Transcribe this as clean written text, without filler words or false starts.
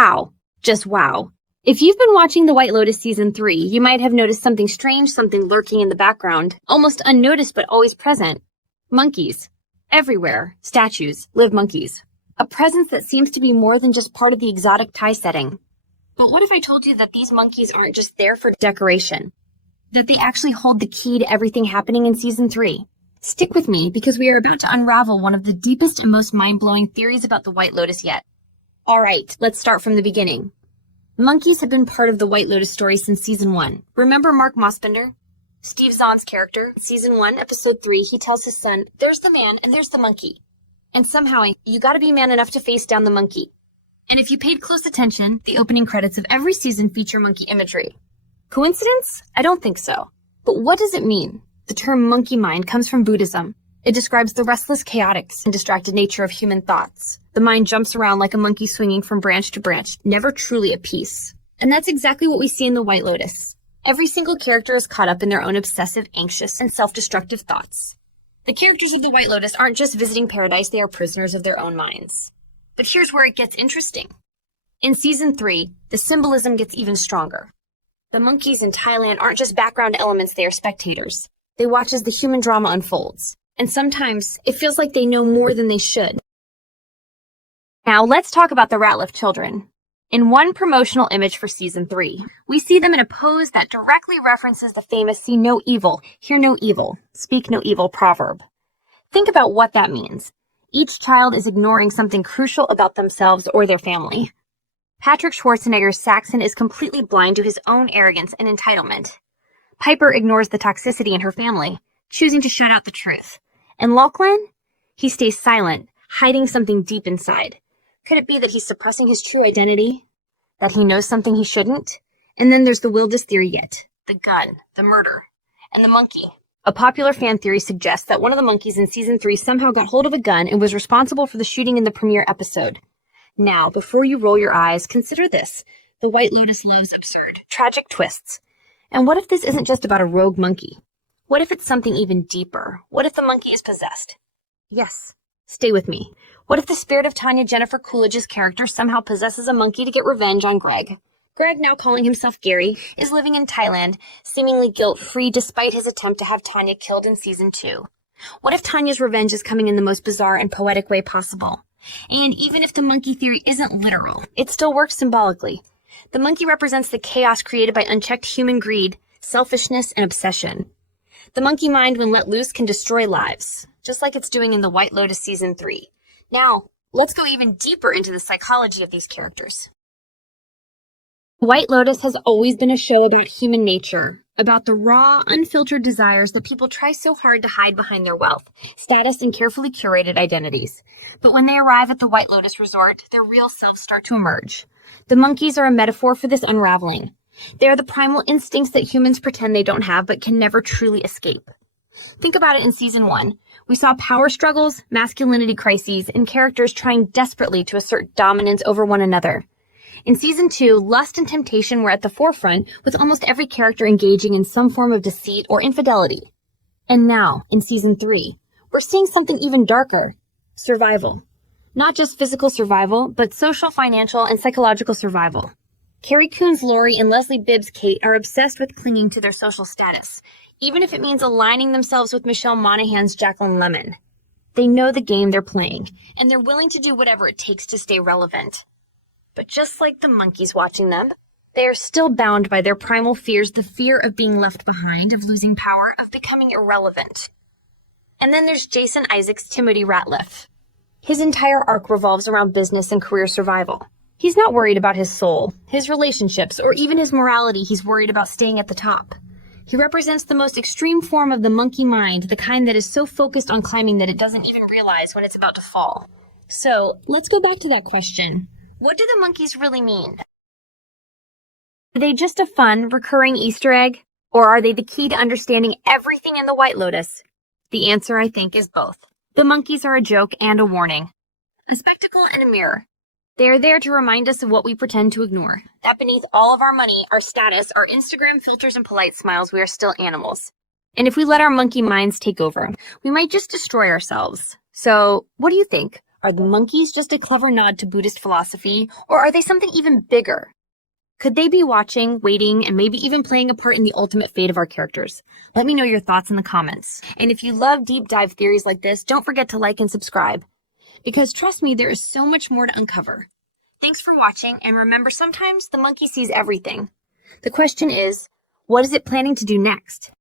Wow. Just wow. If you've been watching The White Lotus Season 3, you might have noticed something strange, something lurking in the background, almost unnoticed but always present. Monkeys. Everywhere. Statues. Live monkeys. A presence that seems to be more than just part of the exotic Thai setting. But what if I told you that these monkeys aren't just there for decoration? That they actually hold the key to everything happening in Season 3? Stick with me, because we are about to unravel one of the deepest and most mind-blowing theories about the White Lotus yet. Alright, let's start from the beginning. Monkeys have been part of the White Lotus story since Season 1. Remember Mark Mossbender? Steve Zahn's character, Season 1, Episode 3, he tells his son, "There's the man and there's the monkey. And somehow, you gotta be man enough to face down the monkey." And if you paid close attention, the opening credits of every season feature monkey imagery. Coincidence? I don't think so. But what does it mean? The term monkey mind comes from Buddhism. It describes the restless, chaotic, and distracted nature of human thoughts. The mind jumps around like a monkey swinging from branch to branch, never truly at peace. And that's exactly what we see in the White Lotus. Every single character is caught up in their own obsessive, anxious, and self-destructive thoughts. The characters of the White Lotus aren't just visiting paradise, they are prisoners of their own minds. But here's where it gets interesting. In Season 3, the symbolism gets even stronger. The monkeys in Thailand aren't just background elements, they are spectators. They watch as the human drama unfolds. And sometimes, it feels like they know more than they should. Now, let's talk about the Ratliff children. In one promotional image for Season 3, we see them in a pose that directly references the famous "see no evil, hear no evil, speak no evil" proverb. Think about what that means. Each child is ignoring something crucial about themselves or their family. Patrick Schwarzenegger's Saxon is completely blind to his own arrogance and entitlement. Piper ignores the toxicity in her family, choosing to shut out the truth. And Lachlan? He stays silent, hiding something deep inside. Could it be that he's suppressing his true identity? That he knows something he shouldn't? And then there's the wildest theory yet. The gun, the murder, and the monkey. A popular fan theory suggests that one of the monkeys in Season 3 somehow got hold of a gun and was responsible for the shooting in the premiere episode. Now, before you roll your eyes, consider this. The White Lotus loves absurd, tragic twists. And what if this isn't just about a rogue monkey? What if it's something even deeper? What if the monkey is possessed? Yes, stay with me. What if the spirit of Tanya Jennifer Coolidge's character somehow possesses a monkey to get revenge on Greg? Greg, now calling himself Gary, is living in Thailand, seemingly guilt-free despite his attempt to have Tanya killed in Season 2. What if Tanya's revenge is coming in the most bizarre and poetic way possible? And even if the monkey theory isn't literal, it still works symbolically. The monkey represents the chaos created by unchecked human greed, selfishness, and obsession. The monkey mind, when let loose, can destroy lives, just like it's doing in the White Lotus Season 3. Now, let's go even deeper into the psychology of these characters. White Lotus has always been a show about human nature, about the raw, unfiltered desires that people try so hard to hide behind their wealth, status, and carefully curated identities. But when they arrive at the White Lotus Resort, their real selves start to emerge. The monkeys are a metaphor for this unraveling. They are the primal instincts that humans pretend they don't have but can never truly escape. Think about it in Season 1. We saw power struggles, masculinity crises, and characters trying desperately to assert dominance over one another. In Season 2, lust and temptation were at the forefront, with almost every character engaging in some form of deceit or infidelity. And now, in Season 3, we're seeing something even darker. Survival. Not just physical survival, but social, financial, and psychological survival. Carrie Coon's Lori and Leslie Bibb's Kate are obsessed with clinging to their social status, even if it means aligning themselves with Michelle Monaghan's Jacqueline Lemon. They know the game they're playing, and they're willing to do whatever it takes to stay relevant. But just like the monkeys watching them, they are still bound by their primal fears, the fear of being left behind, of losing power, of becoming irrelevant. And then there's Jason Isaacs' Timothy Ratliff. His entire arc revolves around business and career survival. He's not worried about his soul, his relationships, or even his morality. He's worried about staying at the top. He represents the most extreme form of the monkey mind, the kind that is so focused on climbing that it doesn't even realize when it's about to fall. So, let's go back to that question. What do the monkeys really mean? Are they just a fun, recurring Easter egg? Or are they the key to understanding everything in the White Lotus? The answer, I think, is both. The monkeys are a joke and a warning. A spectacle and a mirror. They are there to remind us of what we pretend to ignore. That beneath all of our money, our status, our Instagram filters, and polite smiles, we are still animals. And if we let our monkey minds take over, we might just destroy ourselves. So, what do you think? Are the monkeys just a clever nod to Buddhist philosophy, or are they something even bigger? Could they be watching, waiting, and maybe even playing a part in the ultimate fate of our characters? Let me know your thoughts in the comments. And if you love deep dive theories like this, don't forget to like and subscribe. Because trust me, there is so much more to uncover. Thanks for watching, and remember, sometimes the monkey sees everything. The question is, what is it planning to do next?